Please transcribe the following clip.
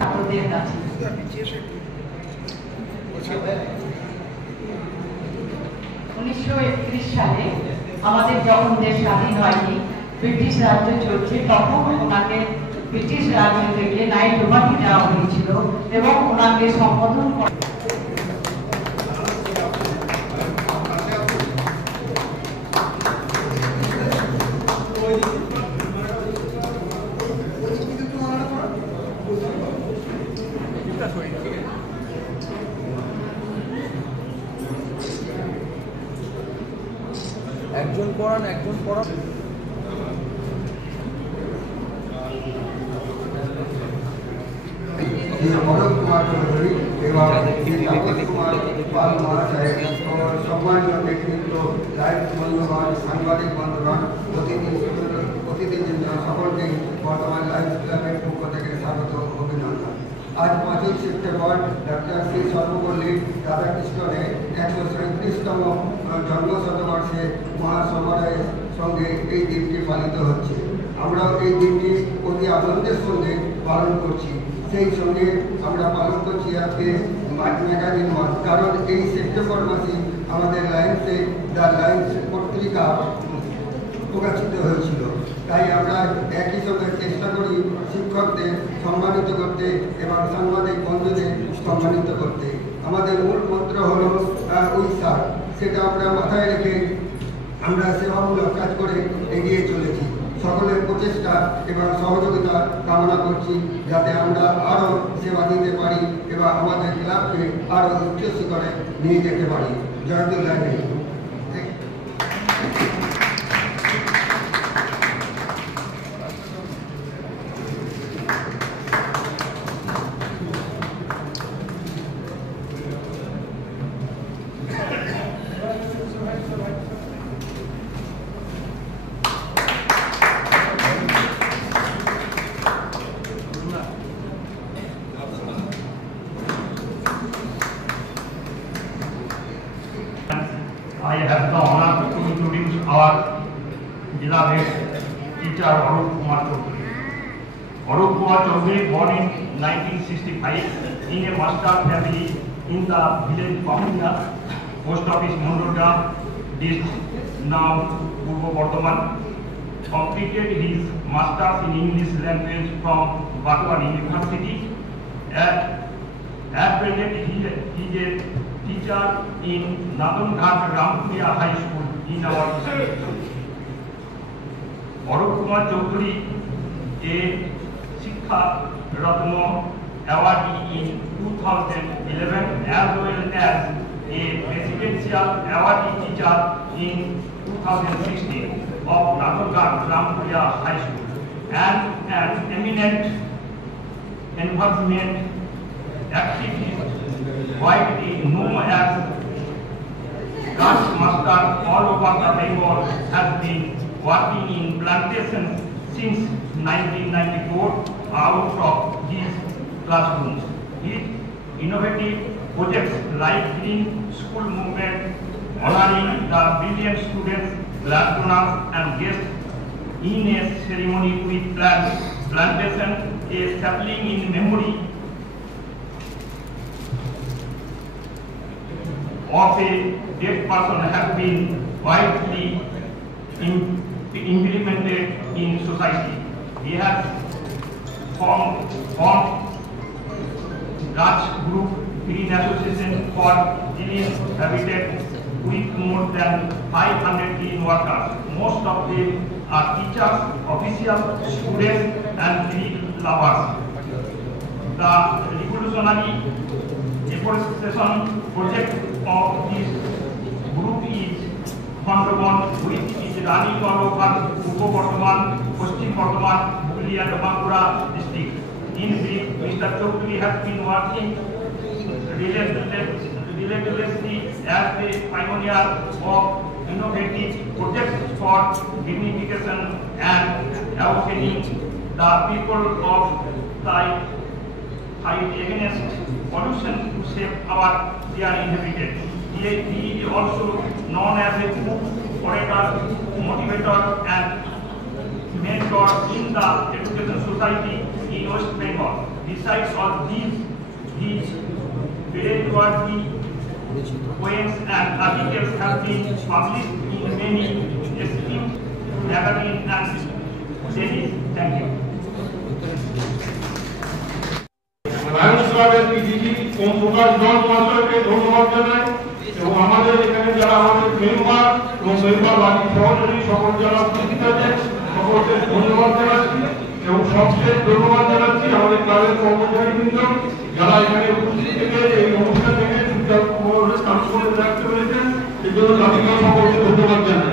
ছাত্রদের কাছে। 1931 সালে আমাদের যখন দেশ স্বাধীন হয়নি, ব্রিটিশ রাজ্য চলছে, তখন ওনাকে ব্রিটিশ রাজ্য থেকে নাইট উপাধি দেওয়া হয়েছিল এবং ওনাকে সম্বোধন করে। একজন পড়ান অলোক কুমার চৌধুরী এবং কুমার পাল মহাশয় ও সম্মানীয় ব্যক্তিত্ব, লাইভ বন্ধুগণ, সাংবাদিক বন্ধুগণ, অতিথিবৃন্দ সকলকে বর্তমান লাইভ ক্লাবের পক্ষ থেকে স্বাগত অভিনন্দন। আজ 5ই সেপ্টেম্বর ডক্টর শ্রী সর্বপল্লী রাধাকৃষ্ণনের 137তম জন্মশতবর্ষে মহাসমারোহের সঙ্গে এই দিনটি পালিত হচ্ছে। আমরাও এই দিনটি অতি আনন্দের সঙ্গে পালন করছি। সেই সঙ্গে আমরা পালন করছি আজকে ম্যাগাজিন মাস, কারণ এই সেপ্টেম্বর মাসে আমাদের লাইন্সে দ্য লাইন্স পত্রিকা প্রকাশিত হয়েছিল। তাই আমরা একই সঙ্গে চেষ্টা করি শিক্ষকদের সম্মানিত করতে এবং সাংবাদিক বন্ধুদের সম্মানিত করতে। আমাদের মূল মন্ত্র হল উইসার, সেটা আমরা মাথায় রেখে আমরা সেবামূলক কাজ করে এগিয়ে চলেছি। সকলের প্রচেষ্টা এবং সহযোগিতা কামনা করছি, যাতে আমরা আরও সেবা দিতে পারি এবং আমাদের ক্লাবকে আরও উচ্চ শিখরে নিয়ে যেতে পারি। জয়দুল্লাহ। I have the honor to introduce our beloved teacher Arup Kumar Choudhury. Arup Kumar Choudhury, born in 1965 in a master family in the village Pahunia, post office Mondoda, district now Purbo Bardhaman. Completed his masters in English language from Bardhaman University. At present, he is a teacher in Nadonghat Rampuria High School in our district. Arup Kumar Choudhury, a Shikha Ratna awardee in 2011, as well as a presidential awardee teacher in 2016 of Nadonghat Rampuria High School, and an eminent environment activist widely known as Dutch master all over the Bengal, has been working in plantations since 1994 out of his classrooms. His innovative projects like Green School Movement, honoring the brilliant students, landowners and guests in a ceremony with plantation, a sapling in memory of a dead person have been widely implemented in society. He has formed Dutch group Green Association for Green Habitat with more than 500 green workers. Most of them are teachers, officials, students and green lovers. The revolutionary deforestation project of this group is Hondogon, which is running all over Purbo Bardhaman, Paschim Bardhaman, Hubli and Bankura district. In brief, Mr. Choudhury has been working relentlessly as a pioneer of innovative projects for dignification and awakening the people of fight against pollution to save our dear inhabitants. He is also known as a book orator, motivator and mentor in the education society in West Bengal. besides all these, his praiseworthy poems and articles have been published in many esteemed magazines and series. Thank you. Lions ক্লাবের পিডিজি ওম প্রকাশ জন মহাশয়কে ধন্যবাদ জানাই এবং আমাদের এখানে যারা আমাদের মেম্বার এবং মেম্বার বাকি সহযোগী সকল যারা উপস্থিত আছেন সকলকে ধন্যবাদ জানাচ্ছি এবং সবচেয়ে ধন্যবাদ জানাচ্ছি আমাদের ক্লাবের কর্মচারীবৃন্দ যারা এখানে উপস্থিত থেকে এই অনুষ্ঠান থেকে সুন্দর কাজ করে রাখতে পেরেছেন এই জন্য তাদেরকে সকলকে ধন্যবাদ জানাই।